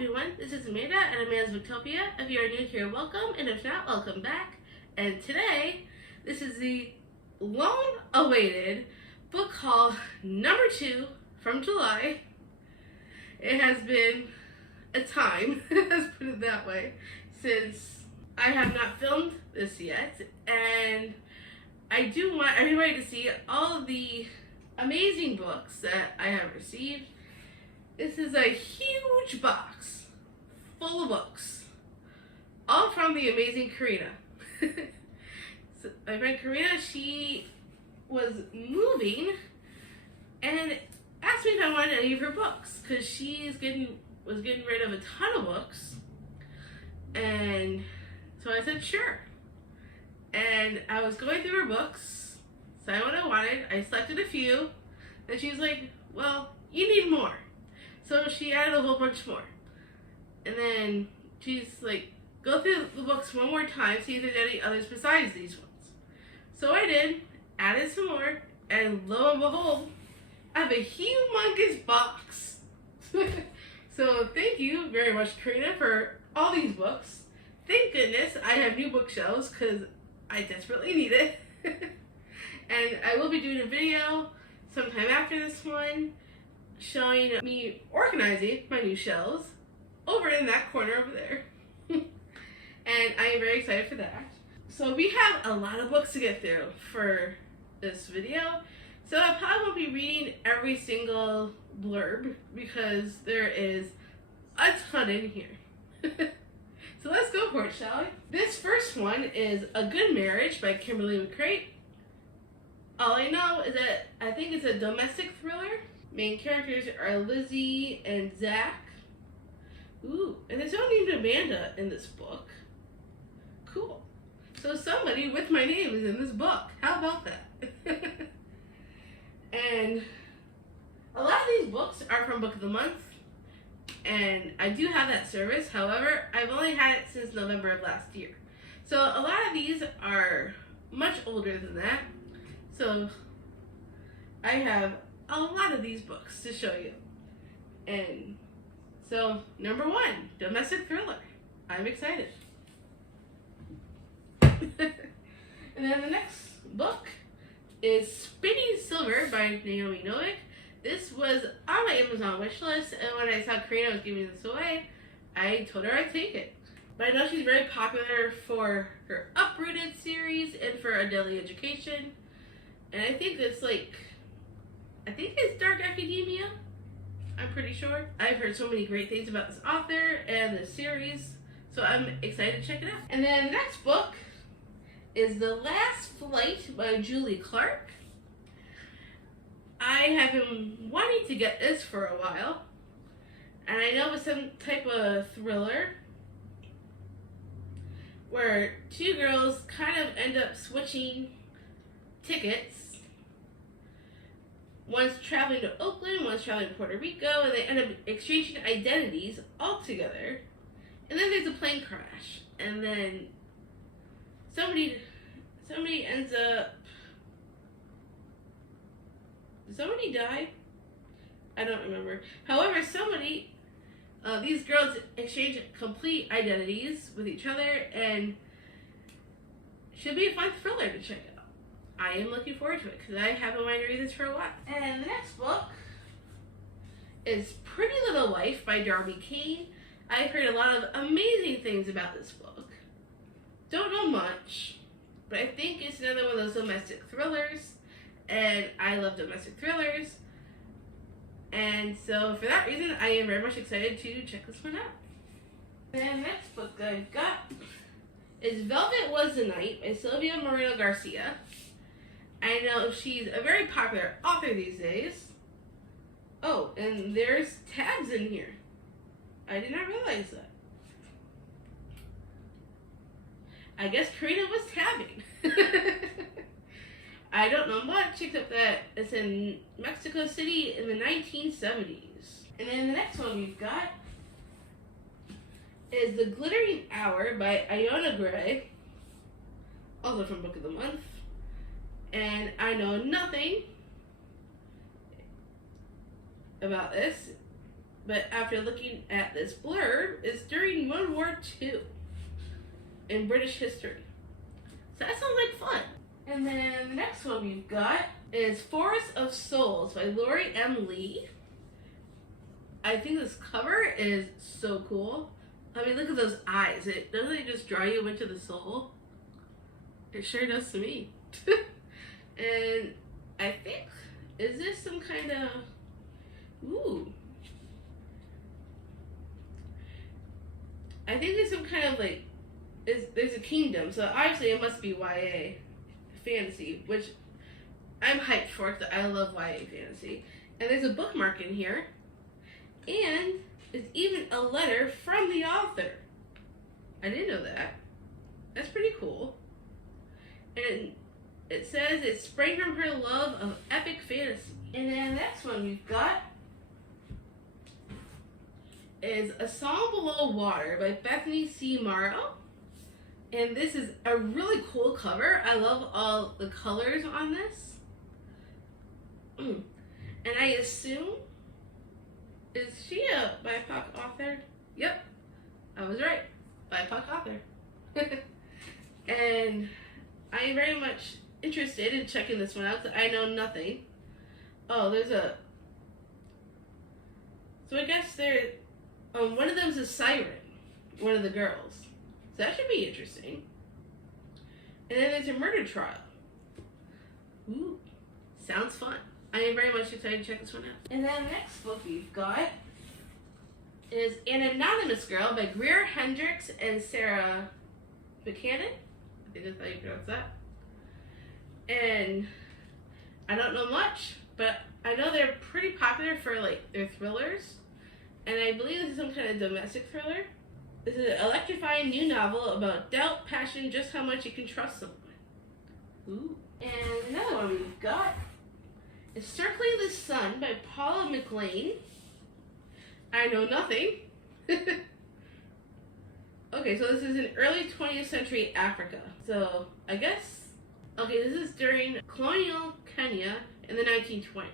everyone, this is Amanda at Amanda's Booktopia. If you are new here, welcome, and if not, welcome back. And today, this is the long-awaited book haul number 2 from July. It has been a time, let's put it that way, since I have not filmed this yet, and I do want everybody to see all of the amazing books that I have received. This is a huge box full of books, all from the amazing Karina. So my friend Karina, she was moving and asked me if I wanted any of her books because she was getting rid of a ton of books, and so I said sure. And I was going through her books, decided what I wanted. I selected a few, and she was like, "Well, you need more." So she added a whole bunch more. And then she's like, go through the books one more time, see if there's any others besides these ones. So I did, added some more, and lo and behold, I have a humongous box. So thank you very much, Karina, for all these books. Thank goodness I have new bookshelves because I desperately need it. And I will be doing a video sometime after this one showing me organizing my new shelves over in that corner over there. And I am very excited for that. So we have a lot of books to get through for this video. So I probably won't be reading every single blurb because there is a ton in here. So let's go for it, shall we? This first one is A Good Marriage by Kimberly McCreight. All I know is that I think it's a domestic thriller. Main characters are Lizzie and Zach. Ooh, and there's no name to Amanda in this book. Cool. So somebody with my name is in this book. How about that? And a lot of these books are from Book of the Month, and I do have that service. However, I've only had it since November of last year. So a lot of these are much older than that. So I have a lot of these books to show you. And so, number 1, domestic thriller. I'm excited. And then the next book is Spinning Silver by Naomi Novik. This was on my Amazon wish list, and when I saw Karina was giving this away, I told her I'd take it. But I know she's very popular for her Uprooted series and for A Daily Education. And I think it's dark academia. I'm pretty sure. I've heard so many great things about this author and this series, so I'm excited to check it out. And then the next book is The Last Flight by Julie Clark. I have been wanting to get this for a while, and I know it's some type of thriller where 2 girls kind of end up switching tickets. One's traveling to Oakland, one's traveling to Puerto Rico, and they end up exchanging identities altogether. And then there's a plane crash, and then somebody ends up. Did somebody die? I don't remember. However, these girls exchange complete identities with each other, and should be a fun thriller to check out. I am looking forward to it because I have been wanting to read this for a while. And the next book is Pretty Little Life by Darby Kane. I've heard a lot of amazing things about this book. Don't know much, but I think it's another one of those domestic thrillers, and I love domestic thrillers. And so for that reason, I am very much excited to check this one out. And the next book that I've got is Velvet Was the Night by Sylvia Moreno Garcia. I know she's a very popular author these days. Oh, and there's tabs in here. I did not realize that. I guess Karina was tabbing. I don't know much except that it's in Mexico City in the 1970s. And then the next one we've got is The Glittering Hour by Iona Gray, also from Book of the Month. And I know nothing about this. but after looking at this blurb, it's during World War II in British history. So that sounds like fun. And then the next one we've got is Forest of Souls by Lori M. Lee. I think this cover is so cool. I mean, look at those eyes. Doesn't it just draw you into the soul? It sure does to me. And I think, is this some kind of, ooh. I think there's some kind of like, there's a kingdom, so obviously it must be YA fantasy, which I'm hyped for because I love YA fantasy. And there's a bookmark in here, and there's even a letter from the author. I didn't know that. That's pretty cool. And it says it sprang from her love of epic fantasy. And then the next one we've got is A Song Below Water by Bethany C. Morrow. And this is a really cool cover. I love all the colors on this. And I assume, is she a BIPOC author? Yep, I was right. BIPOC author. And I am very much interested in checking this one out because I know nothing. Oh, there's a... So I guess there... one of them is a siren. One of the girls. So that should be interesting. And then there's a murder trial. Ooh, sounds fun. I am very much excited to check this one out. And then the next book we've got is An Anonymous Girl by Greer Hendricks and Sarah Buchanan. I think that's how you pronounce that. And I don't know much, but I know they're pretty popular for like their thrillers. And I believe this is some kind of domestic thriller. This is an electrifying new novel about doubt, passion, just how much you can trust someone. Ooh. And another one we've got is Circling the Sun by Paula McLean. I know nothing. Okay, so this is in early 20th century Africa. So, I guess, okay, this is during colonial Kenya in the 1920s.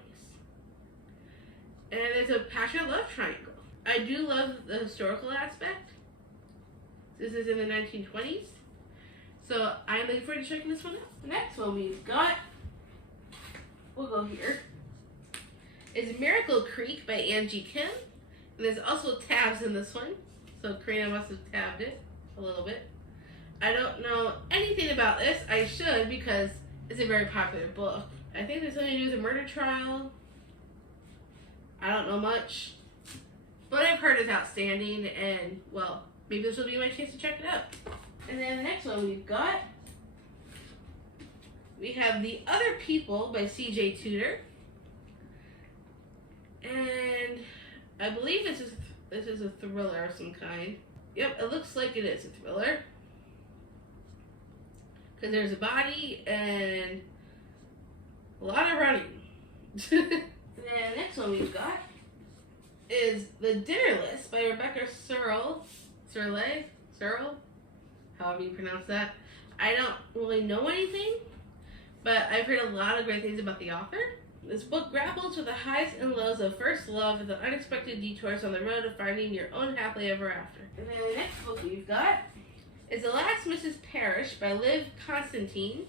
And it's a passionate love triangle. I do love the historical aspect. This is in the 1920s. So, I'm looking forward to checking this one out. The next one we've got, we'll go here, is Miracle Creek by Angie Kim. And there's also tabs in this one. So Karina must have tabbed it a little bit. I don't know anything about this. I should because it's a very popular book. I think there's something to do with a murder trial. I don't know much. But I've heard it's outstanding and, well, maybe this will be my chance to check it out. And then the next one we've got, we have The Other People by C.J. Tudor. And I believe this is a thriller of some kind. Yep, it looks like it is a thriller. Because there's a body and a lot of running. And then the next one we've got is The Dinner List by Rebecca Searle, however you pronounce that. I don't really know anything, but I've heard a lot of great things about the author. This book grapples with the highs and lows of first love and the unexpected detours on the road to finding your own happily ever after. And then the next book we've got is The Last Mrs Parish by Liv Constantine.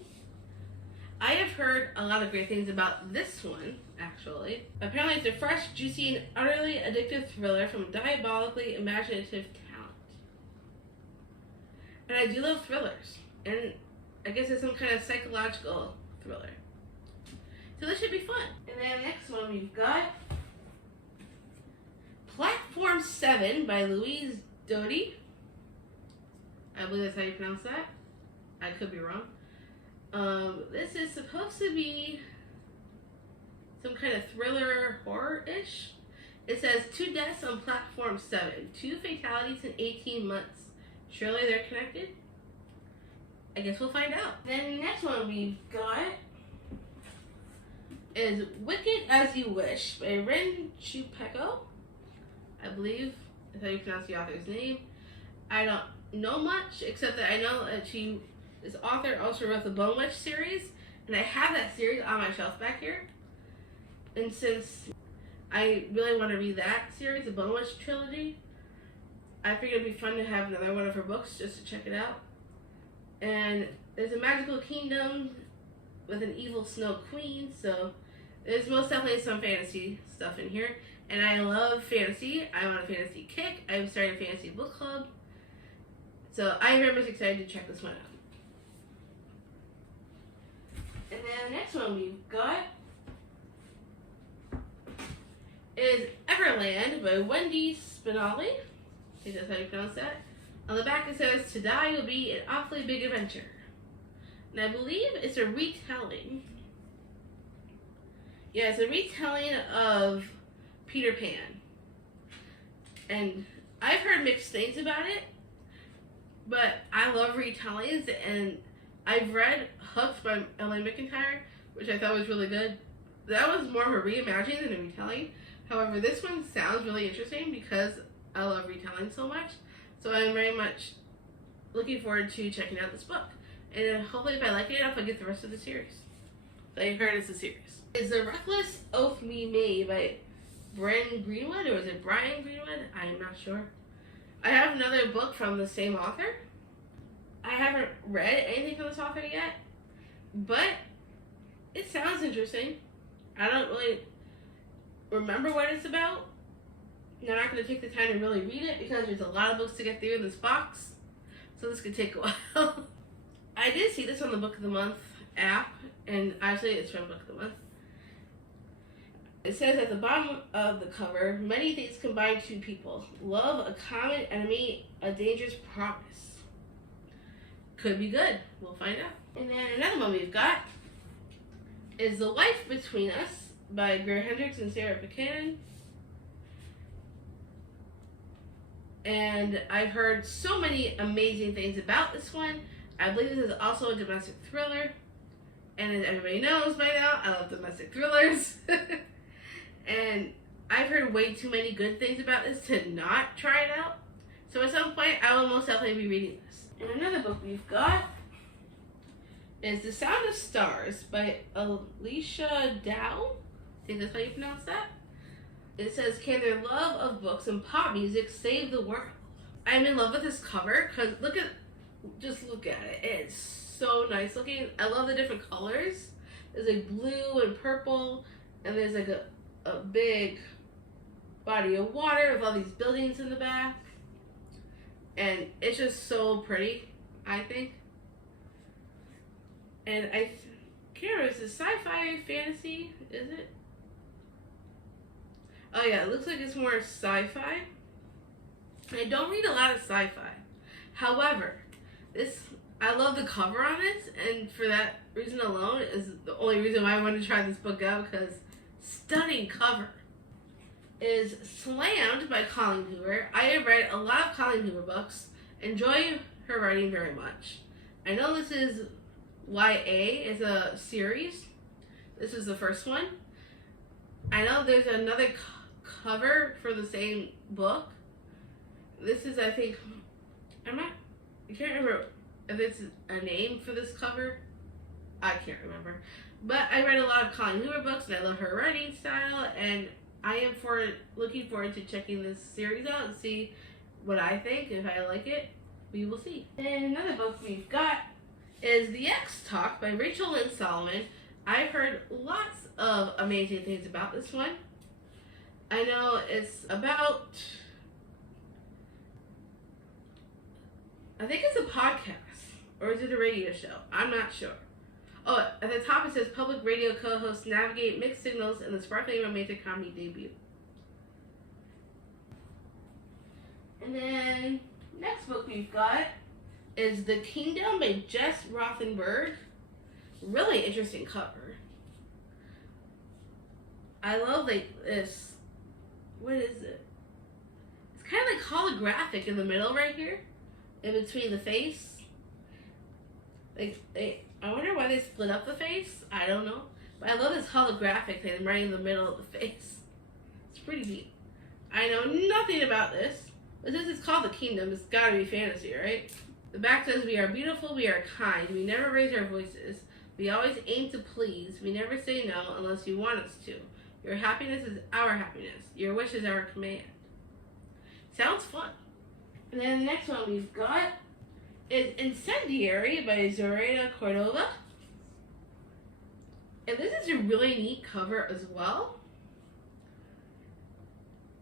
I have heard a lot of great things about this one, actually. Apparently it's a fresh, juicy, and utterly addictive thriller from a diabolically imaginative talent. And I do love thrillers. And I guess it's some kind of psychological thriller. So this should be fun. And then the next one we've got Platform 7 by Louise Doty. I believe that's how you pronounce that. I could be wrong. This is supposed to be some kind of thriller horror-ish. It says 2 deaths on Platform 7. 2 fatalities in 18 months. Surely they're connected? I guess we'll find out. Then the next one we've got is Wicked As You Wish by Rin Chupeco. I believe that's how you pronounce the author's name. I don't know much, except that I know that this author also wrote the Boneless series, and I have that series on my shelf back here. And since I really want to read that series, the Boneless trilogy. I figured it'd be fun to have another one of her books just to check it out. And there's a magical kingdom with an evil snow queen, so there's most definitely some fantasy stuff in here. And I love fantasy. I'm on a fantasy kick. I'm starting a fantasy book club. So I'm very much excited to check this one out. And then the next one we've got is Neverland by Wendy Spinelli. I think that's how you pronounce that. On the back it says, "To die will be an awfully big adventure." And I believe it's a retelling. Yeah, it's a retelling of Peter Pan. And I've heard mixed things about it, but I love retellings, and I've read Hooked by Ellen McIntyre, which I thought was really good. That was more of a reimagining than a retelling. However, this one sounds really interesting because I love retelling so much. So I'm very much looking forward to checking out this book. And hopefully if I like it enough, I'll get the rest of the series. So I heard it's a series. Is The Reckless Oath We Made by Brian Greenwood, or is it Brian Greenwood? I'm not sure. I have another book from the same author. I haven't read anything from this author yet, but it sounds interesting. I don't really remember what it's about. I'm not going to take the time to really read it because there's a lot of books to get through in this box, so this could take a while. I did see this on the Book of the Month app, and actually it's from Book of the Month. It says at the bottom of the cover, "Many things combine two people. Love, a common enemy, a dangerous promise." Could be good. We'll find out. And then another one we've got is The Life Between Us by Greer Hendricks and Sarah Buchanan. And I've heard so many amazing things about this one. I believe this is also a domestic thriller. And as everybody knows by now, I love domestic thrillers. And I've heard way too many good things about this to not try it out. So at some point, I will most definitely be reading this. And another book we've got is The Sound of Stars by Alicia Dow. I think that's how you pronounce that. It says, "Can their love of books and pop music save the world?" I'm in love with this cover because just look at it. It's so nice looking. I love the different colors. There's like blue and purple, and there's like a big body of water with all these buildings in the back. And it's just so pretty, I think. And I can't remember, is it sci-fi fantasy? Is it? Oh yeah, it looks like it's more sci-fi. I don't read a lot of sci-fi. However, I love the cover on it, and for that reason alone is the only reason why I want to try this book out, because stunning cover. Is Slammed by Colleen Hoover. I have read a lot of Colleen Hoover books. Enjoy her writing very much. I know this is YA, is a series. This is the first one. I know there's another cover for the same book. This is, I think, I can't remember if it's a name for this cover. I can't remember. But I read a lot of Colleen Hoover books, and I love her writing style, and I am looking forward to checking this series out and see what I think. If I like it, we will see. And another book we've got is The X Talk by Rachel Lynn Solomon. I've heard lots of amazing things about this one. I know it's about, I think it's a podcast, or is it a radio show? I'm not sure. Oh, at the top it says public radio co-hosts navigate mixed signals in the sparkling romantic comedy debut. And then, next book we've got is The Kingdom by Jess Rothenberg. Really interesting cover. I love this, what is it? It's kind of like holographic in the middle right here, in between the face. I wonder why they split up the face. I don't know. But I love this holographic thing right in the middle of the face. It's pretty neat. I know nothing about this. But since it's called The Kingdom, it's gotta be fantasy, right? The back says, "We are beautiful, we are kind. We never raise our voices. We always aim to please. We never say no unless you want us to. Your happiness is our happiness. Your wish is our command. Sounds fun. And then the next one we've got is Incendiary by Zoraida Cordova. And this is a really neat cover as well.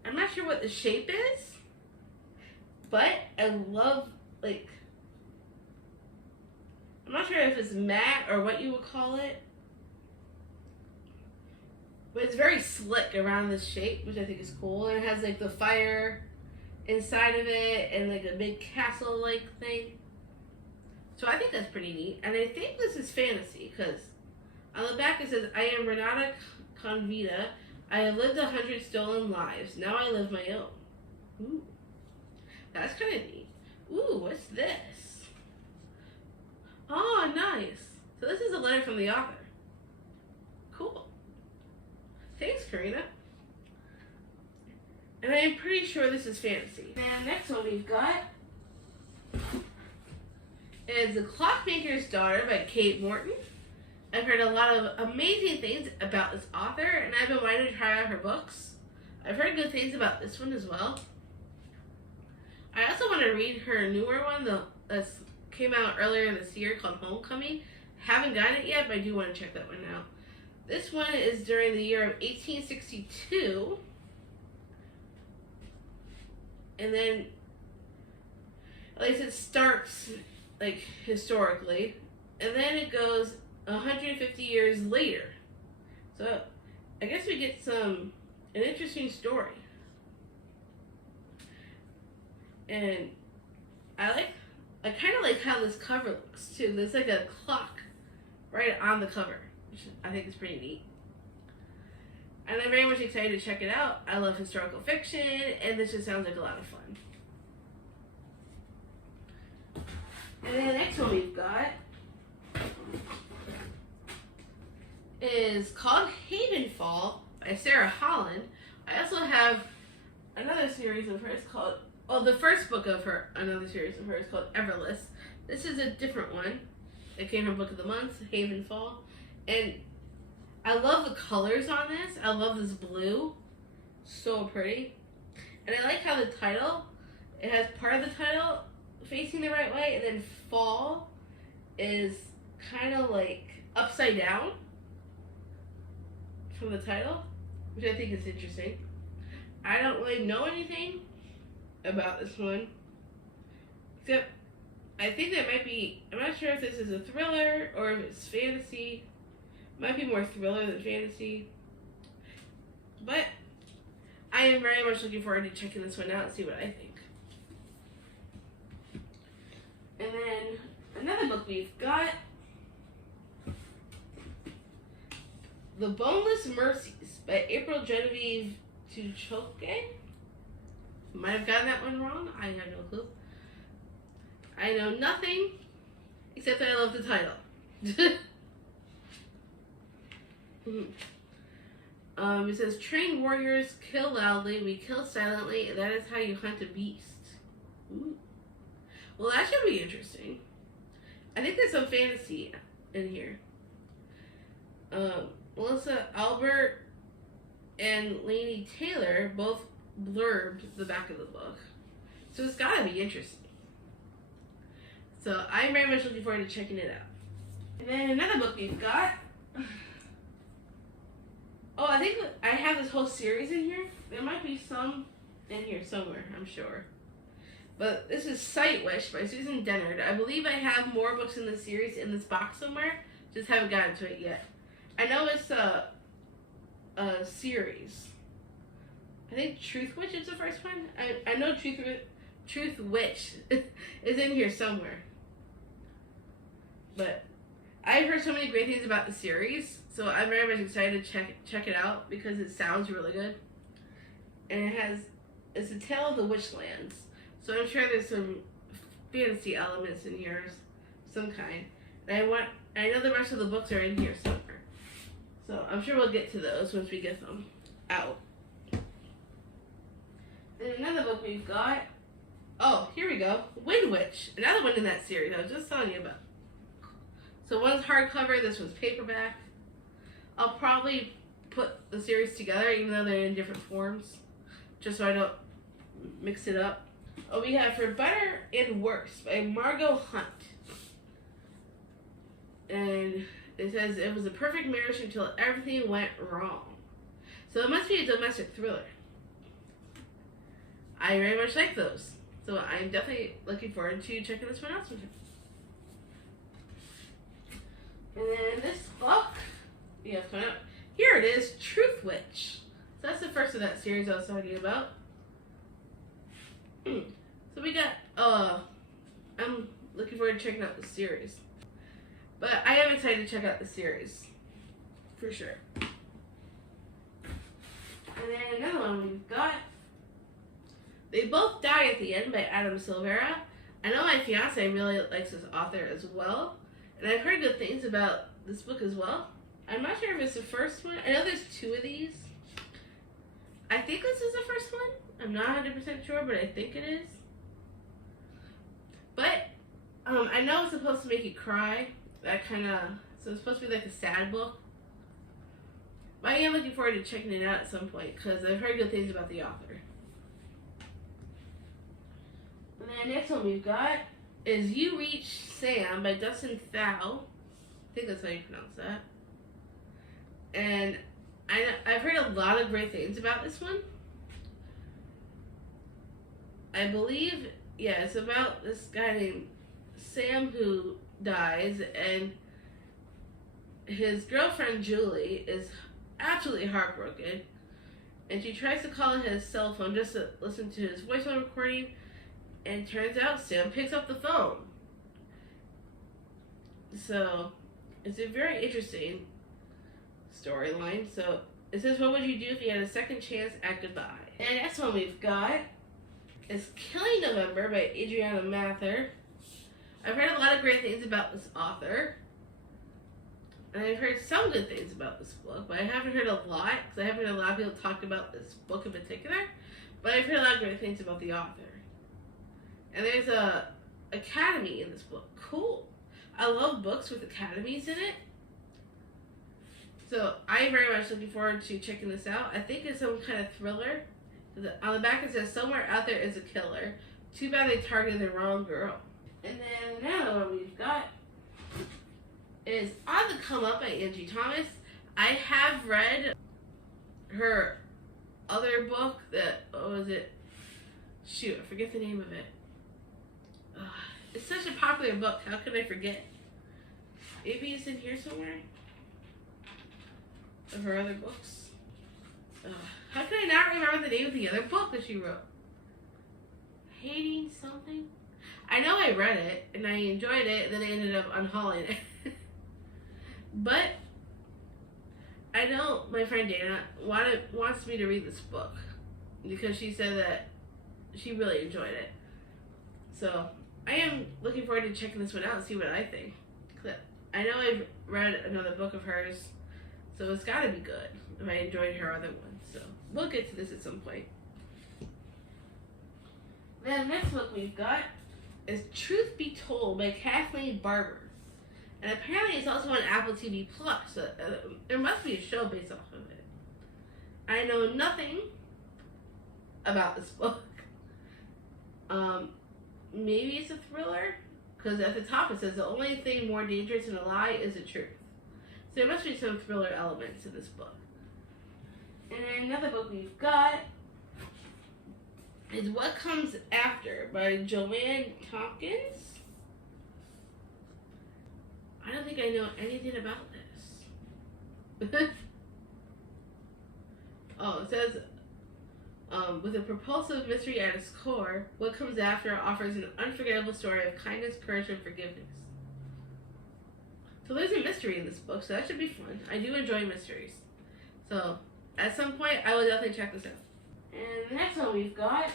I'm not sure what the shape is, but I love, like, I'm not sure if it's matte or what you would call it, but it's very slick around this shape, which I think is cool. And it has like the fire inside of it and like a big castle-like thing. So I think that's pretty neat. And I think this is fantasy, because on the back it says, I am Renata Convita. I have lived 100 stolen lives. Now I live my own. Ooh. That's kind of neat. Ooh, what's this? Oh, nice. So this is a letter from the author. Cool. Thanks, Karina. And I'm pretty sure this is fantasy. And the next one we've got is The Clockmaker's Daughter by Kate Morton. I've heard a lot of amazing things about this author, and I've been wanting to try out her books. I've heard good things about this one as well. I also want to read her newer one that came out earlier this year called Homecoming. Haven't gotten it yet, but I do want to check that one out. This one is during the year of 1862. And then, at least it starts, like, historically. And then it goes 150 years later. So, I guess we get an interesting story. And I kind of like how this cover looks, too. There's like a clock right on the cover, which I think is pretty neat. And I'm very much excited to check it out. I love historical fiction, and this just sounds like a lot of fun. And then the next one we've got is called Havenfall by Sarah Holland. I also have another series of hers called, the first book of her, another series of hers called Everless. This is a different one. It came from Book of the Month, Havenfall. And I love the colors on this. I love this blue. So pretty. And I like how the title, it has part of the title facing the right way, and then fall is kind of like upside down from the title, which I think is interesting. I don't really know anything about this one, except I think that might be, I'm not sure if this is a thriller or if it's fantasy. Might be more thriller than fantasy. But I am very much looking forward to checking this one out and see what I think. And then another book we've got, The Boneless Mercies by April Genevieve Tuchoke. Might have gotten that one wrong. I have no clue. I know nothing except that I love the title. It says, trained warriors kill loudly, we kill silently, and that is how you hunt a beast. Ooh. Well, that should be interesting. I think there's some fantasy in here. Melissa Albert and Lainey Taylor both blurbed the back of the book. So it's gotta be interesting. So I'm very much looking forward to checking it out. And then another book we've got. Oh, I think I have this whole series in here. There might be some in here somewhere, I'm sure. But this is Sight Wish by Susan Dennard. I believe I have more books in this series in this box somewhere. Just haven't gotten to it yet. I know it's a series. I think Truth Witch is the first one. I know Truth Witch is in here somewhere. But I've heard so many great things about the series, so I'm very much excited to check it out because it sounds really good. And it's a tale of the Witchlands. So I'm sure there's some fantasy elements in here of some kind. And I know the rest of the books are in here somewhere. So I'm sure we'll get to those once we get them out. Then another book we've got, oh, here we go, Wind Witch. Another one in that series I was just telling you about. So one's hardcover, this one's paperback. I'll probably put the series together, even though they're in different forms, just so I don't mix it up. Oh, we have For Better and Worse by Margot Hunt. And it says it was a perfect marriage until everything went wrong. So it must be a domestic thriller. I very much like those. So I'm definitely looking forward to checking this one out sometime. And then this book, yeah, it's coming up. Here it is, Truth Witch. So that's the first of that series I was talking about. So we got, I'm looking forward to checking out the series. But I am excited to check out the series. For sure. And then another one we've got, They Both Die at the End by Adam Silvera. I know my fiance really likes this author as well. And I've heard good things about this book as well. I'm not sure if it's the first one. I know there's 2 of these. I think this is the first one. I'm not 100% sure, but I think it is. But I know it's supposed to make you cry. That kind of, so it's supposed to be like a sad book. But I am looking forward to checking it out at some point because I've heard good things about the author. And then the next one we've got is You Reach Sam by Dustin Thau. I think that's how you pronounce that. And I've heard a lot of great things about this one. I believe, yeah, it's about this guy named Sam who dies, and his girlfriend Julie is absolutely heartbroken, and she tries to call his cell phone just to listen to his voicemail recording, and turns out Sam picks up the phone. So it's a very interesting storyline. So it says, what would you do if you had a second chance at goodbye? And the next one we've got is Killing November by Adriana Mather. I've heard a lot of great things about this author. And I've heard some good things about this book, but I haven't heard a lot, because I haven't heard a lot of people talk about this book in particular. But I've heard a lot of great things about the author. And there's a academy in this book. Cool. I love books with academies in it. So I'm very much looking forward to checking this out. I think it's some kind of thriller. On the back it says, somewhere out there is a killer. Too bad they targeted the wrong girl. And then another one we've got is On the Come Up by Angie Thomas. I have read her other book that, what was it? Shoot, I forget the name of it. It's such a popular book. How could I forget? Maybe it's in here somewhere. Of her other books. How can I not remember the name of the other book that she wrote? Hating something? I know I read it and I enjoyed it, and then I ended up unhauling it. But I know my friend Dana wants me to read this book because she said that she really enjoyed it. So I am looking forward to checking this one out and see what I think. I know I've read another book of hers, so it's got to be good if I enjoyed her other one. So we'll get to this at some point. Then the next book we've got is Truth Be Told by Kathleen Barber. And apparently it's also on Apple TV Plus. So there must be a show based off of it. I know nothing about this book. Maybe it's a thriller, because at the top it says the only thing more dangerous than a lie is the truth. So there must be some thriller elements in this book. And then another book we've got is What Comes After by Joanne Tompkins. I don't think I know anything about this. Oh, it says, with a propulsive mystery at its core, What Comes After offers an unforgettable story of kindness, courage, and forgiveness. So there's a mystery in this book, so that should be fun. I do enjoy mysteries. So at some point, I will definitely check this out. And the next one we've got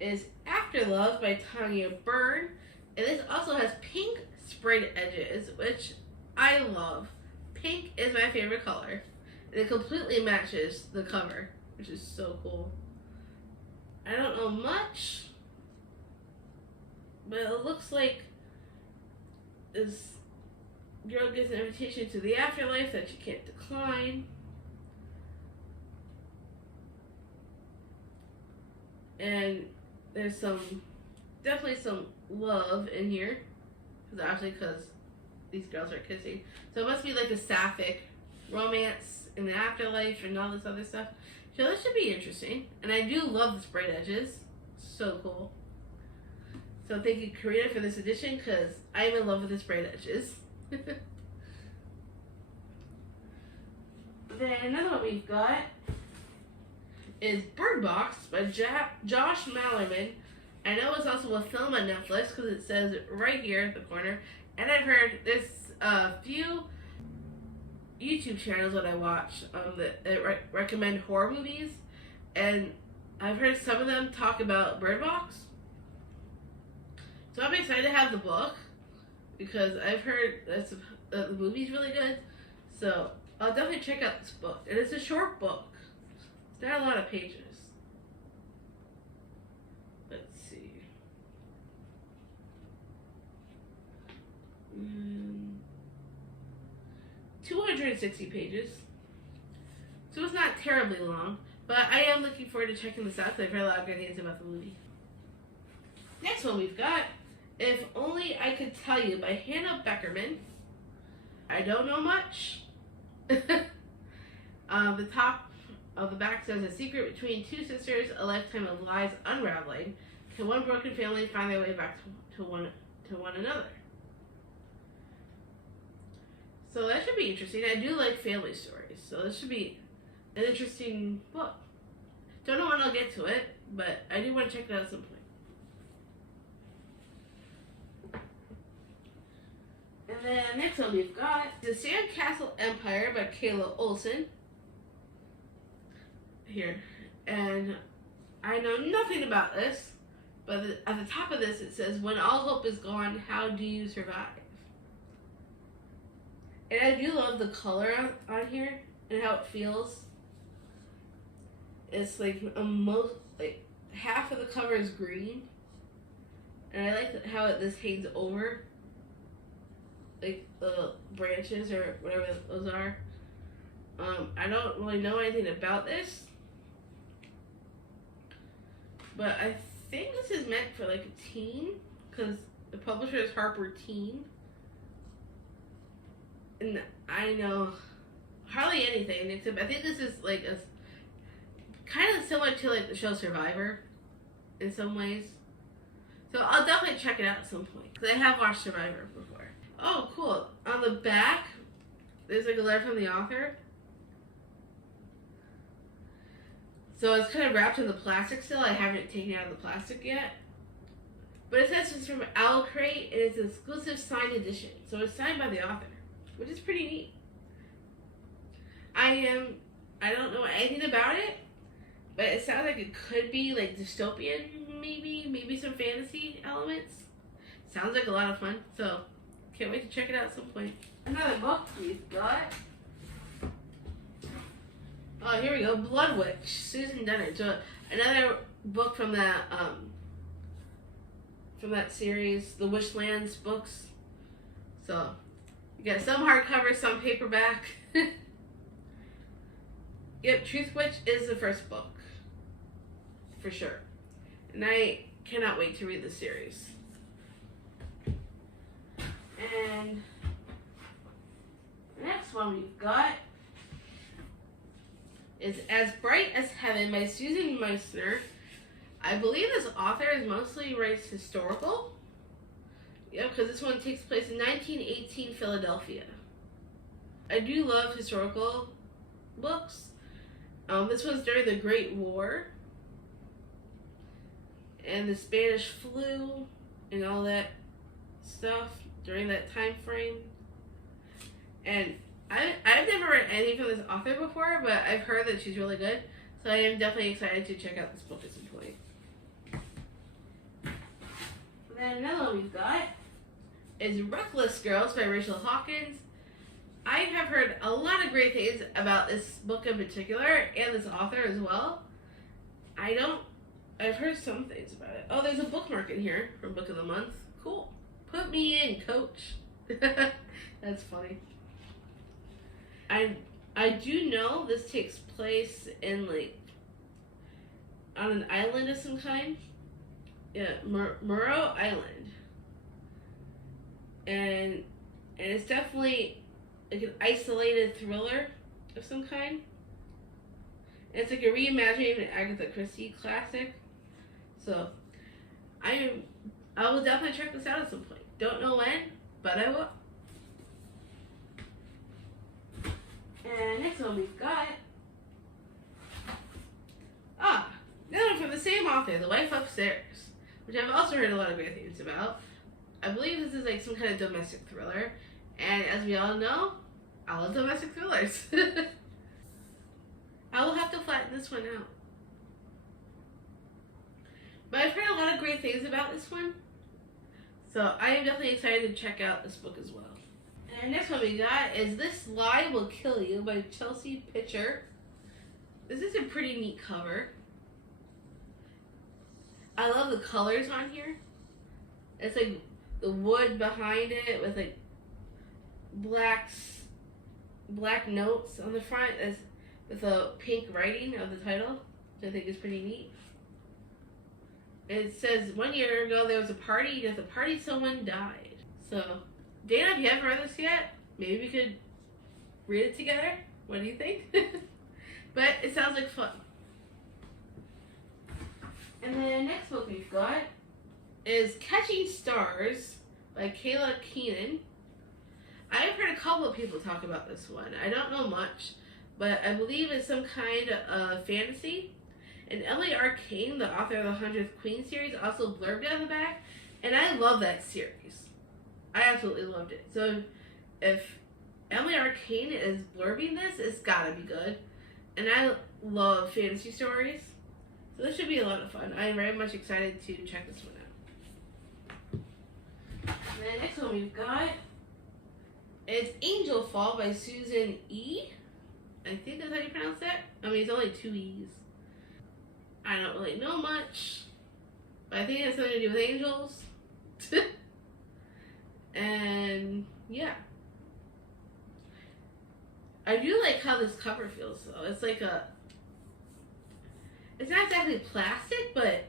is After Love by Tanya Byrne. And this also has pink sprayed edges, which I love. Pink is my favorite color. And it completely matches the cover, which is so cool. I don't know much, but it looks like this girl gets an invitation to the afterlife that she can't decline. And there's definitely some love in here. Because these girls are kissing. So it must be like a sapphic romance in the afterlife and all this other stuff. So this should be interesting. And I do love the sprayed edges. So cool. So thank you, Karina, for this edition, because I am in love with the sprayed edges. Then another one we've got is Bird Box by Josh Malerman. I know it's also a film on Netflix because it says right here at the corner. And I've heard there's a few YouTube channels that I watch that recommend horror movies. And I've heard some of them talk about Bird Box. So I'm excited to have the book because I've heard that the movie's really good. So I'll definitely check out this book. And it's a short book. It's not a lot of pages. Let's see. 260 pages. So it's not terribly long. But I am looking forward to checking this out because I've heard a lot of good things about the movie. Next one we've got If Only I Could Tell You by Hannah Beckerman. I don't know much. The top of the back says, a secret between two sisters, a lifetime of lies unraveling. Can one broken family find their way back to one another? So that should be interesting. I do like family stories, so this should be an interesting book. Don't know when I'll get to it, but I do want to check it out at some point. And then next one we've got The Sandcastle Empire by Kayla Olson. Here. And I know nothing about this, but at the top of this it says, when all hope is gone, how do you survive? And I do love the color on here and how it feels. It's like half of the cover is green. And I like how this hangs over like the branches or whatever those are. I don't really know anything about this, but I think this is meant for like a teen because the publisher is Harper Teen, and I know hardly anything except I think this is like a kind of similar to like the show Survivor in some ways. So I'll definitely check it out at some point because I have watched Survivor before. Oh, cool. On the back, there's like a letter from the author. So it's kind of wrapped in the plastic still. I haven't taken it out of the plastic yet. But it says it's from Owl Crate and it's an exclusive signed edition. So it's signed by the author, which is pretty neat. I don't know anything about it, but it sounds like it could be like dystopian, maybe some fantasy elements. Sounds like a lot of fun. So can't wait to check it out at some point. Another book we've got. Oh, here we go. Bloodwitch, Susan Dennard. So another book from that series, the Wishlands books. So you got some hardcover, some paperback. Yep, Truthwitch is the first book for sure, and I cannot wait to read the series. And the next one we've got is As Bright as Heaven by Susan Meissner. I believe this author mostly writes historical. Yep, because this one takes place in 1918 Philadelphia. I do love historical books. This one's during the Great War and the Spanish flu and all that stuff during that time frame. And I've never read anything from this author before, but I've heard that she's really good, so I am definitely excited to check out this book at some point. And then another one we've got is Reckless Girls by Rachel Hawkins. I have heard a lot of great things about this book in particular, and this author as well. I've heard some things about it. Oh, there's a bookmark in here from Book of the Month. Cool. Put me in, coach. That's funny. I do know this takes place in like on an island of some kind. Yeah, Muro Island. And it's definitely like an isolated thriller of some kind. And it's like a reimagining of an Agatha Christie classic. So I will definitely check this out at some point. Don't know when, but I will. And next one we've got another one from the same author, The Wife Upstairs, which I've also heard a lot of great things about. I believe this is like some kind of domestic thriller, and as we all know, I love domestic thrillers. I will have to flatten this one out. But I've heard a lot of great things about this one, so I am definitely excited to check out this book as well. And next one we got is This Lie Will Kill You by Chelsea Pitcher. This is a pretty neat cover. I love the colors on here. It's like the wood behind it with like black notes on the front as with a pink writing of the title, which I think is pretty neat. It says 1 year ago there was a party, and at the party someone died. So, Dana, if you haven't read this yet, maybe we could read it together. What do you think? But it sounds like fun. And then the next book we've got is Catching Stars by Kayla Keenan. I've heard a couple of people talk about this one. I don't know much, but I believe it's some kind of fantasy. And Emily Arcane, the author of the 100th Queen series, also blurbed it on the back. And I love that series. I absolutely loved it. So if Emily Arcane is blurbing this, it's gotta be good. And I love fantasy stories. So this should be a lot of fun. I am very much excited to check this one out. And the next one we've got is Angel Fall by Susan E. I think that's how you pronounce that. I mean, it's only 2 E's. I don't really know much, but I think it has something to do with angels. And yeah. I do like how this cover feels though. It's like it's not exactly plastic, but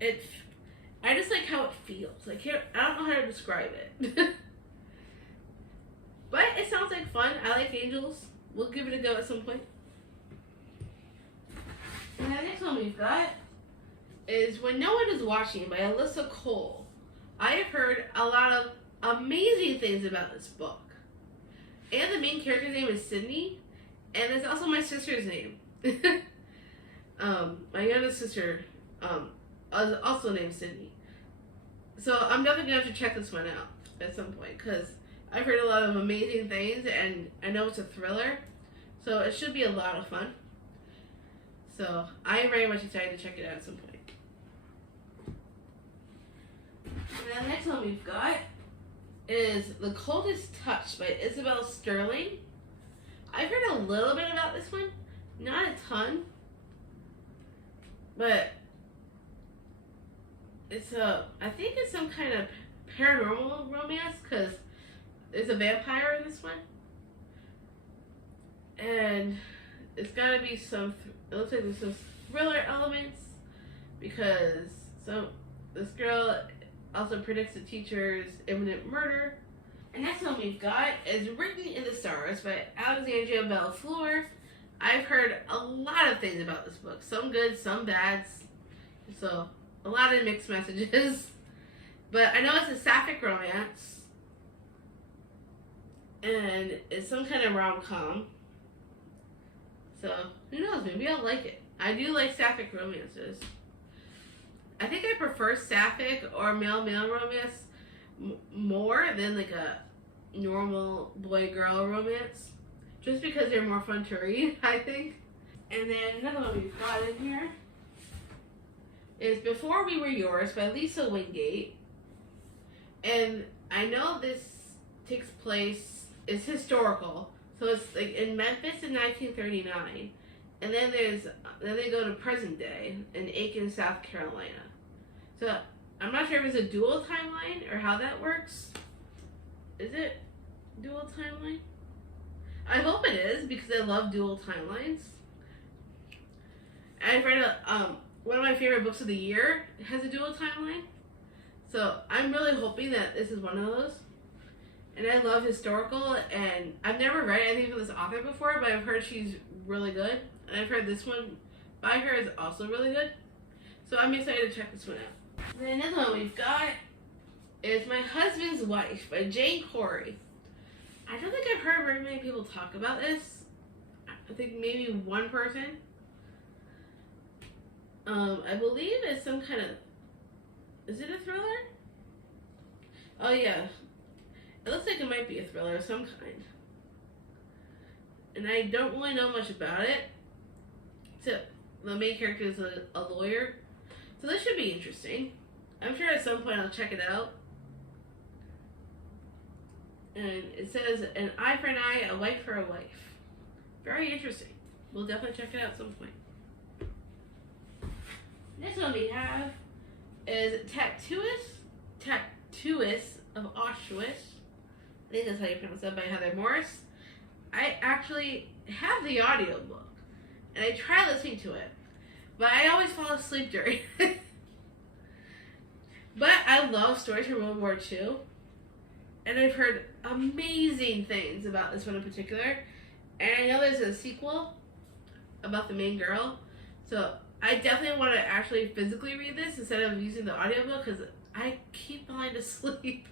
I just like how it feels. Like here, I don't know how to describe it. But it sounds like fun. I like angels. We'll give it a go at some point. And the next one we've got is When No One Is Watching by Alyssa Cole. I have heard a lot of amazing things about this book. And the main character's name is Sydney. And it's also my sister's name. My youngest sister is also named Sydney. So I'm definitely going to have to check this one out at some point. Because I've heard a lot of amazing things. And I know it's a thriller. So it should be a lot of fun. So I am very much excited to check it out at some point. And then the next one we've got is The Coldest Touch by Isabel Sterling. I've heard a little bit about this one. Not a ton. But it's I think it's some kind of paranormal romance because there's a vampire in this one. And it's gotta be some, it looks like there's some thriller elements because this girl also predicts the teacher's imminent murder. And next one we've got is Written in the Stars by Alexandria Bell Fleur. I've heard a lot of things about this book. Some good, some bad. So, a lot of mixed messages. But I know it's a sapphic romance. And it's some kind of rom-com. So, who knows? Maybe I'll like it. I do like sapphic romances. I think I prefer sapphic or male-male romance more than like a normal boy-girl romance. Just because they're more fun to read, I think. And then another one we've got in here is Before We Were Yours by Lisa Wingate. And I know this takes place, it's historical. So it's like in Memphis in 1939. And then they go to present day in Aiken, South Carolina. So I'm not sure if it's a dual timeline or how that works. Is it dual timeline? I hope it is because I love dual timelines. I've read one of my favorite books of the year. It has a dual timeline. So I'm really hoping that this is one of those. And I love historical, and I've never read anything from this author before, but I've heard she's really good. And I've heard this one by her is also really good. So I'm excited to check this one out. Then another one we've got is My Husband's Wife by Jane Corey. I don't think I've heard very many people talk about this. I think maybe one person. I believe it's some kind of... Is it a thriller? Oh yeah. It looks like it might be a thriller of some kind. And I don't really know much about it. Except the main character is a lawyer. So this should be interesting. I'm sure at some point I'll check it out. And it says, an eye for an eye, a wife for a wife. Very interesting. We'll definitely check it out at some point. Next one we have is Tattooist of Auschwitz. I think that's how you pronounce that, by Heather Morris. I actually have the audiobook, and I try listening to it, but I always fall asleep during it. But I love stories from World War II, and I've heard amazing things about this one in particular. And I know there's a sequel about the main girl, so I definitely want to actually physically read this instead of using the audiobook, because I keep falling asleep.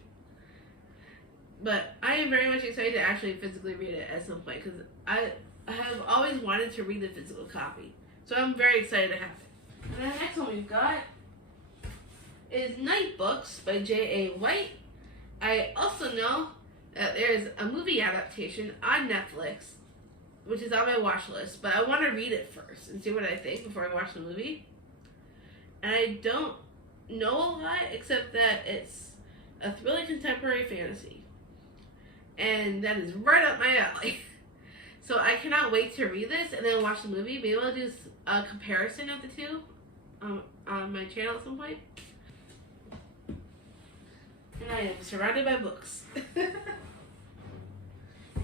But I am very much excited to actually physically read it at some point, because I have always wanted to read the physical copy. So I'm very excited to have it. And then the next one we've got is Night Books by J.A. White. I also know that there's a movie adaptation on Netflix, which is on my watch list, but I want to read it first and see what I think before I watch the movie. And I don't know a lot, except that it's a thrilling contemporary fantasy. And that is right up my alley. So I cannot wait to read this and then watch the movie. Maybe I'll do a comparison of the two on my channel at some point. And I am surrounded by books.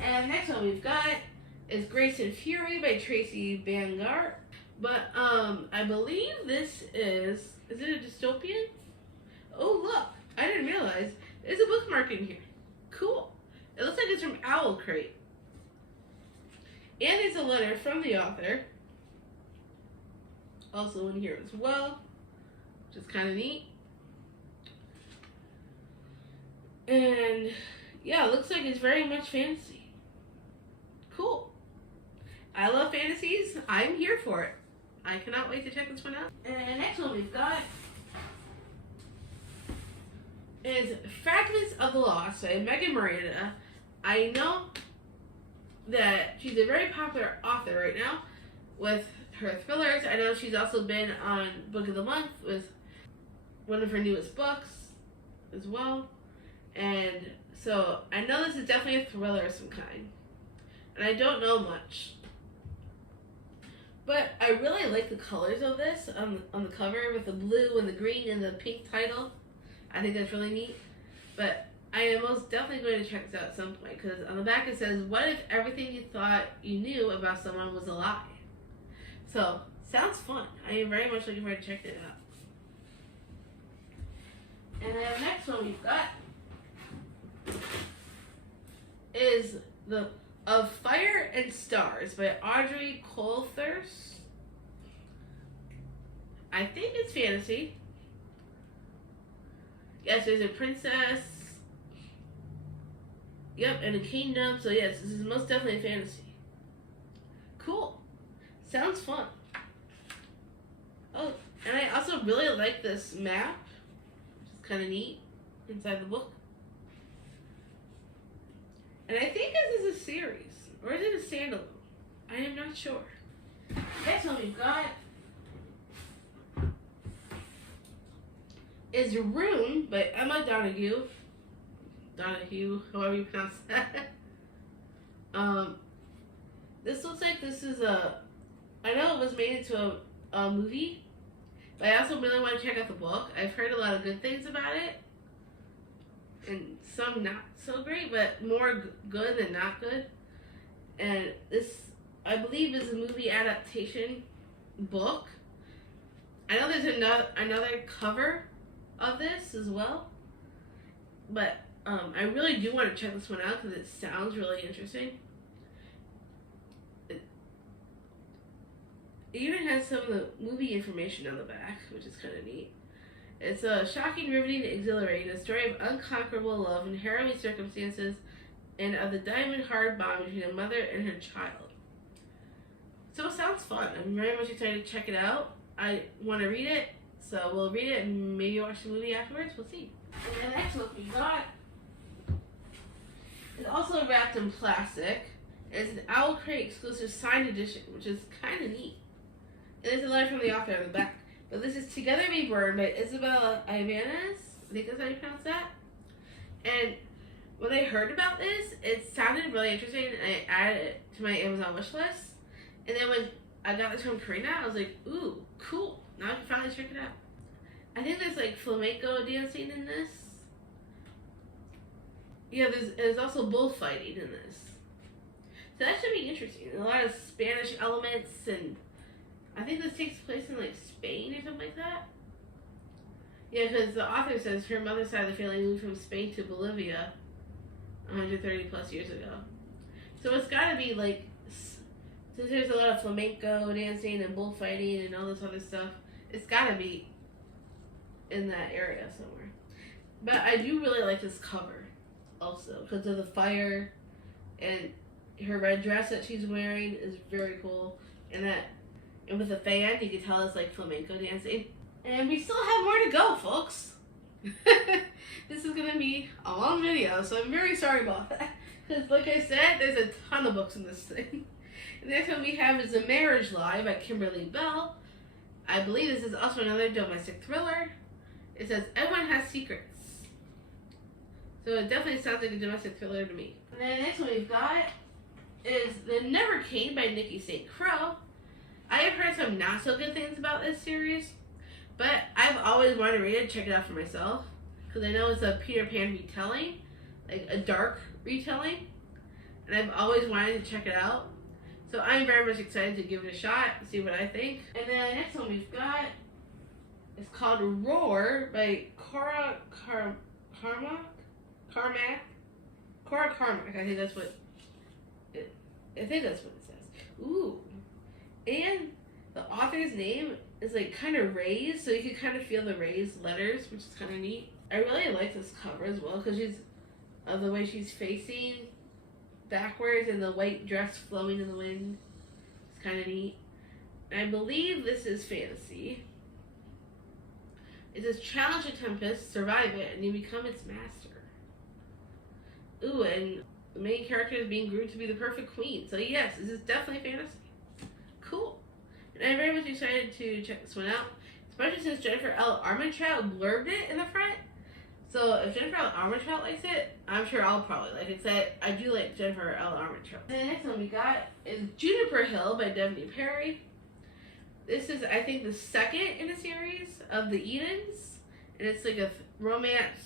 And next one we've got is Grace and Fury by Tracy Bangart. But I believe this is it a dystopian? Oh look, I didn't realize there's a bookmark in here. Cool. It looks like it's from Owl Crate. And there's a letter from the author. Also in here as well, which is kind of neat. And yeah, it looks like it's very much fantasy. Cool. I love fantasies. I'm here for it. I cannot wait to check this one out. And the next one we've got is Fragments of the Lost by Megan Miranda. I know that she's a very popular author right now with her thrillers. I know she's also been on Book of the Month with one of her newest books as well. And so I know this is definitely a thriller of some kind. And I don't know much. But I really like the colors of this on the cover with the blue and the green and the pink title. I think that's really neat. But I am most definitely going to check this out at some point, because on the back it says, what if everything you thought you knew about someone was a lie? So, sounds fun. I am very much looking forward to checking it out. And then the next one we've got is Of Fire and Stars by Audrey Colthurst. I think it's fantasy. Yes, there's a princess. Yep, and a kingdom. So yes, this is most definitely fantasy. Cool. Sounds fun. Oh, and I also really like this map, which is kind of neat, inside the book. And I think this is a series, or is it a standalone? I am not sure. Next one we've got is Rune by Emma Donoghue. Donahue, however you pronounce that. This looks like this is I know it was made into a movie, but I also really want to check out the book. I've heard a lot of good things about it, and some not so great, but more good than not good. And this, I believe, is a movie adaptation book. I know there's another cover of this as well, but I really do want to check this one out because it sounds really interesting. It even has some of the movie information on the back, which is kind of neat. It's a shocking, riveting, exhilarating, a story of unconquerable love and harrowing circumstances and of the diamond-hard bond between a mother and her child. So it sounds fun. I'm very much excited to check it out. I want to read it, so we'll read it and maybe watch the movie afterwards. We'll see. And the next book we got is also wrapped in plastic. It's an Owl Crate exclusive signed edition, which is kind of neat. And there's a letter from the author on the back. But this is Together We Burn by Isabella Ibanez. I think that's how you pronounce that. And when I heard about this, it sounded really interesting, and I added it to my Amazon wish list. And then when I got this from Karina, I was like, ooh, cool. Now I can finally check it out. I think there's like flamenco dancing in this. Yeah, there's also bullfighting in this. So that should be interesting. A lot of Spanish elements, and I think this takes place in like Spain or something like that. Yeah, because the author says her mother's side of the family moved from Spain to Bolivia 130 plus years ago. So it's got to be like, since there's a lot of flamenco dancing and bullfighting and all this other stuff, it's got to be in that area somewhere. But I do really like this cover also because of the fire, and her red dress that she's wearing is very cool. And with the fan, you can tell it's like flamenco dancing. And we still have more to go, folks. This is going to be a long video, so I'm very sorry about that. Because like I said, there's a ton of books in this thing. The next one we have is The Marriage Lie by Kimberly Bell. I believe this is also another domestic thriller. It says, everyone has secrets. So it definitely sounds like a domestic thriller to me. And then the next one we've got is The Never Came by Nikki St. Crow. I have heard some not so good things about this series, but I've always wanted to read it and check it out for myself. Because I know it's a Peter Pan retelling, like a dark retelling. And I've always wanted to check it out. So I'm very much excited to give it a shot and see what I think. And then the next one we've got is called Roar by Cora Carmack. I think that's what it says. Ooh. And the author's name is like kind of raised, so you can kind of feel the raised letters, which is kind of neat. I really like this cover as well because the way she's facing backwards and the white dress flowing in the wind. It's kind of neat. I believe this is fantasy. It says, challenge a tempest, survive it, and you become its master. Ooh, and the main character is being groomed to be the perfect queen. So yes, this is definitely fantasy. Cool. And I'm very much excited to check this one out, especially since Jennifer L. Armentrout blurbed it in the front. So if Jennifer L. Armentrout likes it, I'm sure I'll probably like it. I do like Jennifer L. Armentrout. And the next one we got is Juniper Hill by Devney Perry. This is, I think, the second in a series of the Edens, and it's like a romantic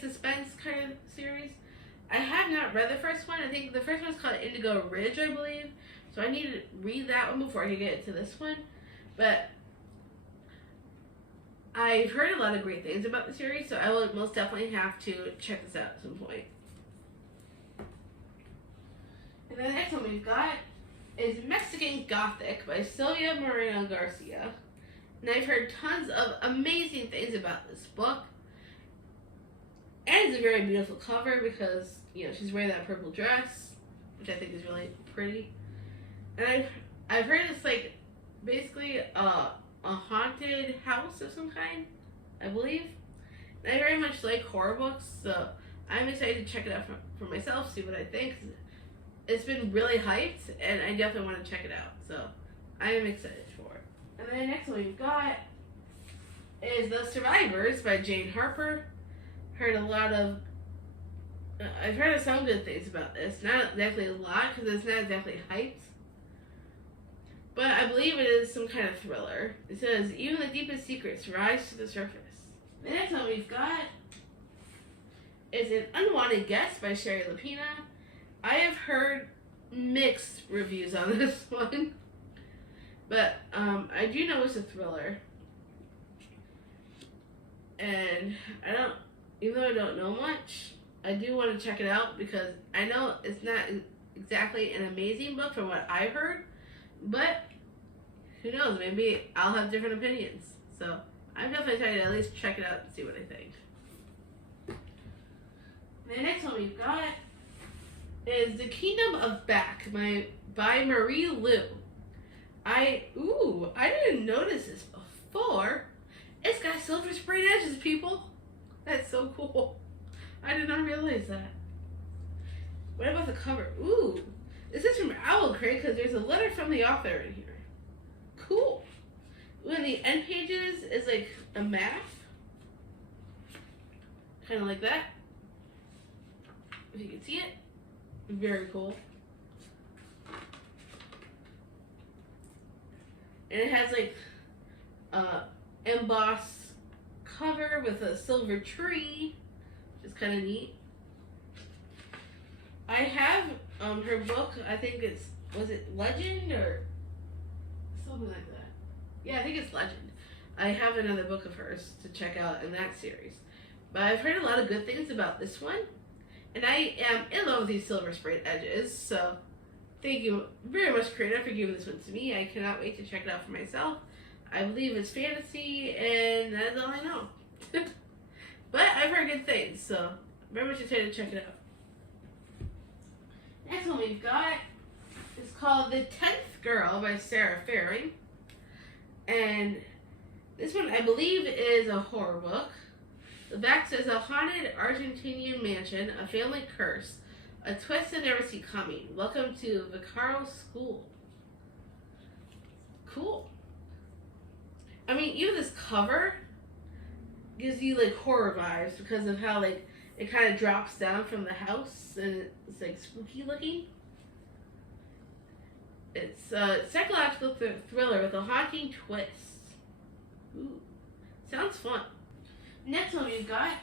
suspense kind of series. I have not read the first one. I think the first one is called Indigo Ridge, I believe. So I need to read that one before I can get to this one. But I've heard a lot of great things about the series, so I will most definitely have to check this out at some point. And then the next one we've got is Mexican Gothic by Silvia Moreno Garcia. And I've heard tons of amazing things about this book. And it's a very beautiful cover because, you know, she's wearing that purple dress, which I think is really pretty. And I've heard it's like basically a haunted house of some kind, I believe. And I very much like horror books, so I'm excited to check it out for myself, see what I think. It's been really hyped, and I definitely want to check it out, so I am excited for it. And then the next one we've got is The Survivors by Jane Harper. I've heard of some good things about this. Not exactly a lot, because it's not exactly hyped. But I believe it is some kind of thriller. It says, even the deepest secrets rise to the surface. The next one we've got is An Unwanted Guest by Sherry Lapina. I have heard mixed reviews on this one. But I do know it's a thriller. And even though I don't know much, I do want to check it out because I know it's not exactly an amazing book from what I've heard, but who knows, maybe I'll have different opinions. So I'm definitely trying to at least check it out and see what I think. The next one we've got is The Kingdom of Back by Marie Lu. I didn't notice this before. It's got silver sprayed edges, people. That's so cool. I did not realize that. What about the cover? Ooh, this is from Owl Crate because there's a letter from the author in here. Cool. Ooh, and the end pages is like a map. Kind of like that. If you can see it. Very cool. And it has like embossed cover with a silver tree, which is kind of neat. I have her book. I think was it Legend or something like that? Yeah, I think it's Legend. I have another book of hers to check out in that series. But I've heard a lot of good things about this one. And I am in love with these silver sprayed edges. So thank you very much, Karina, for giving this one to me. I cannot wait to check it out for myself. I believe it's fantasy, and that is all I know. But I've heard good things, so very much excited to check it out. Next one we've got is called The 10th Girl by Sarah Faring. And this one, I believe, is a horror book. The back says, a haunted Argentinian mansion, a family curse, a twist I never see coming. Welcome to Vaccaro School. Cool. I mean, even this cover gives you like horror vibes because of how like it kind of drops down from the house and it's like spooky looking. It's a psychological thriller with a haunting twist. Ooh, sounds fun. Next one we've got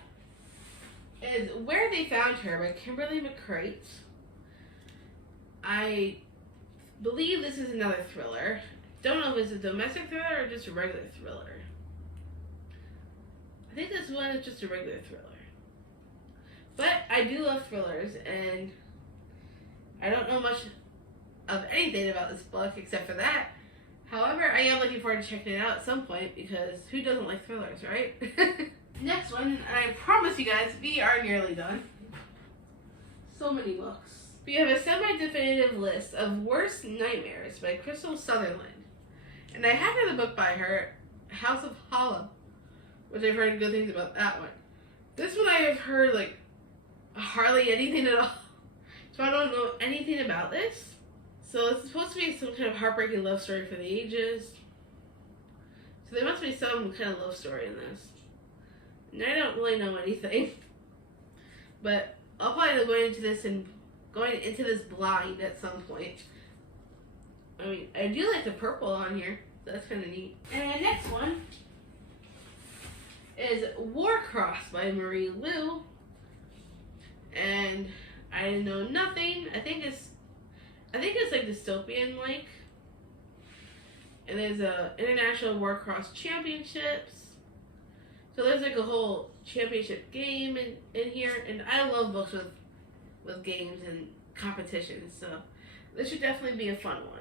is Where They Found Her by Kimberly McCrate. I believe this is another thriller. Don't know if it's a domestic thriller or just a regular thriller. I think this one is just a regular thriller. But I do love thrillers, and I don't know much of anything about this book except for that. However, I am looking forward to checking it out at some point because who doesn't like thrillers, right? Next one, and I promise you guys, we are nearly done. So many books. We have a semi-definitive list of Worst Nightmares by Crystal Sutherland. And I have another book by her, House of Hollow, which I've heard good things about that one. This one I have heard like hardly anything at all. So I don't know anything about this. So it's supposed to be some kind of heartbreaking love story for the ages. So there must be some kind of love story in this. And I don't really know anything. But I'll probably end up going into this blind at some point. I mean, I do like the purple on here. So that's kind of neat. And the next one is Warcross by Marie Lu. And I know nothing. I think it's like dystopian like. And there's a international Warcross championships. So there's like a whole championship game in here, and I love books with games and competitions, so this should definitely be a fun one.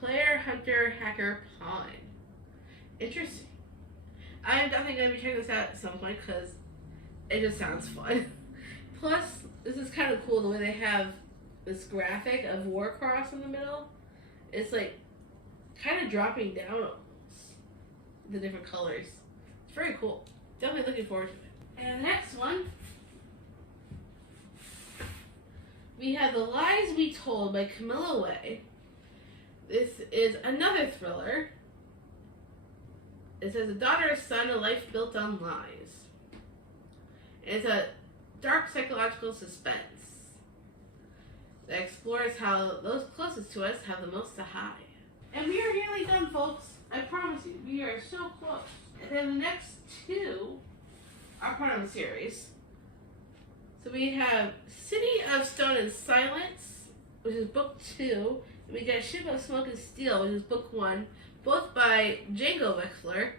Player, Hunter, Hacker, Pawn. Interesting. I am definitely going to be checking this out at some point because it just sounds fun. Plus, this is kind of cool the way they have this graphic of Warcross in the middle. It's like kind of dropping down almost, the different colors. It's very cool. Definitely looking forward to it. And the next one, we have The Lies We Told by Camilla Way. This is another thriller. It says, a daughter, a son, a life built on lies. It's a dark psychological suspense that explores how those closest to us have the most to hide. And we are nearly done, folks. I promise you, we are so close. And then the next two are part of the series. So we have City of Stone and Silence, which is book 2. And we got Ship of Smoke and Steel, which is book 1, both by Django Wexler.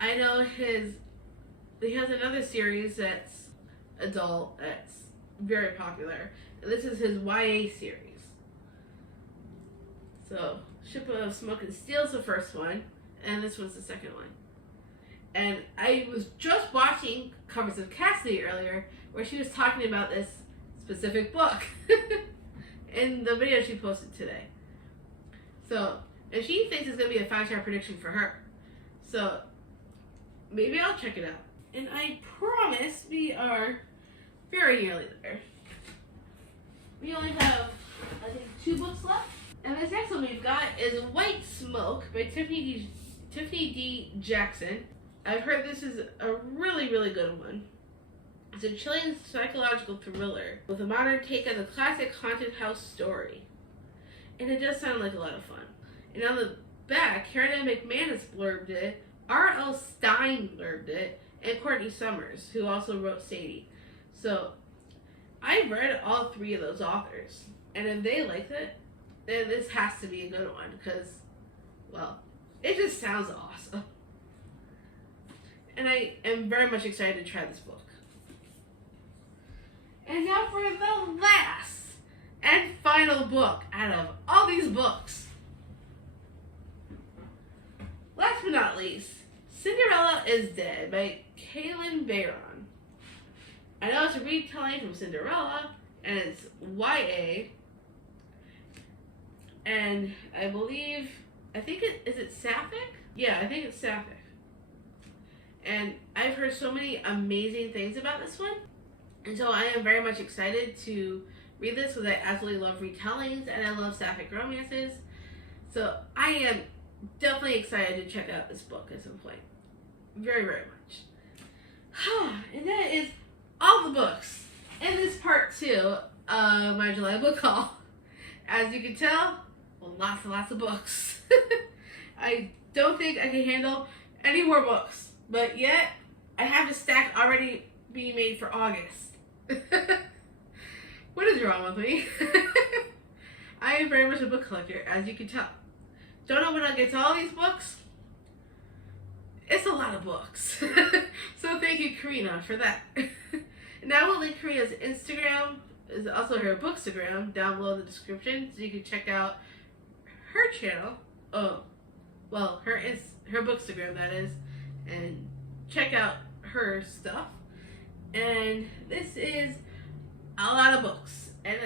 I know he has another series that's adult, that's very popular. And this is his YA series. So, Ship of Smoke and Steel is the first one, and this was the second one. And I was just watching Covers of Cassidy earlier, where she was talking about this specific book in the video she posted today. So, and she thinks it's going to be a 5-star prediction for her. So, maybe I'll check it out. And I promise we are very nearly there. We only have, I think, 2 books left. And this next one we've got is White Smoke by Tiffany D. Jackson. I've heard this is a really, really good one. It's a chilling psychological thriller with a modern take on the classic haunted house story. And it does sound like a lot of fun. And on the back, Karina McManus blurbed it, R.L. Stein blurbed it, and Courtney Summers, who also wrote Sadie. So, I've read all 3 of those authors. And if they liked it, then this has to be a good one, because, well, it just sounds awesome. And I am very much excited to try this book. And now for the last and final book out of all these books. Last but not least, Cinderella is Dead by Kaylin Bayron. I know it's a retelling from Cinderella, and it's YA. And I think is it Sapphic? Yeah, I think it's Sapphic. And I've heard so many amazing things about this one. And so I am very much excited to read this because I absolutely love retellings and I love sapphic romances. So I am definitely excited to check out this book at some point. Very, very much. And that is all the books in this part 2 of my July book haul. As you can tell, lots and lots of books. I don't think I can handle any more books. But yet, I have a stack already being made for August. What is wrong with me? I am very much a book collector, as you can tell. Don't know when I'll get to all these books. It's a lot of books. So thank you, Karina, for that. And I will link Karina's Instagram, is also her bookstagram, down below in the description, so you can check out her channel. Oh, well, her bookstagram, that is. And check out her stuff. And this is a lot of books. And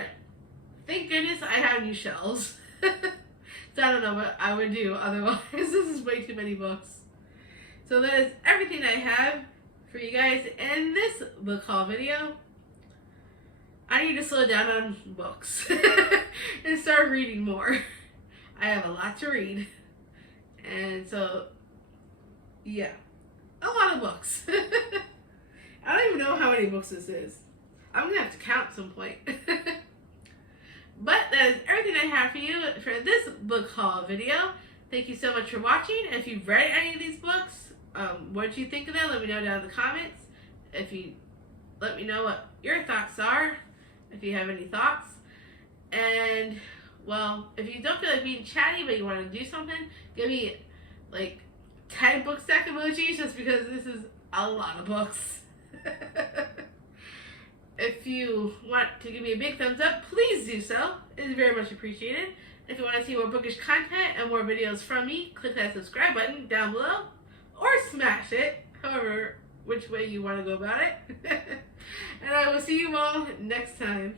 thank goodness I have new shelves. So I don't know what I would do otherwise. This is way too many books. So that is everything I have for you guys in this book haul video. I need to slow down on books and start reading more. I have a lot to read. And so, yeah. A lot of books. I don't even know how many books this is. I'm going to have to count at some point. But that is everything I have for you for this book haul video. Thank you so much for watching. If you've read any of these books, what did you think of them? Let me know down in the comments. If you let me know what your thoughts are, if you have any thoughts. And, well, if you don't feel like being chatty but you want to do something, give me, like, 10 book stack emojis, just because this is a lot of books. If you want to give me a big thumbs up, please do so. It is very much appreciated. If you want to see more bookish content and more videos from me, click that subscribe button down below, or smash it, however, which way you want to go about it. And I will see you all next time.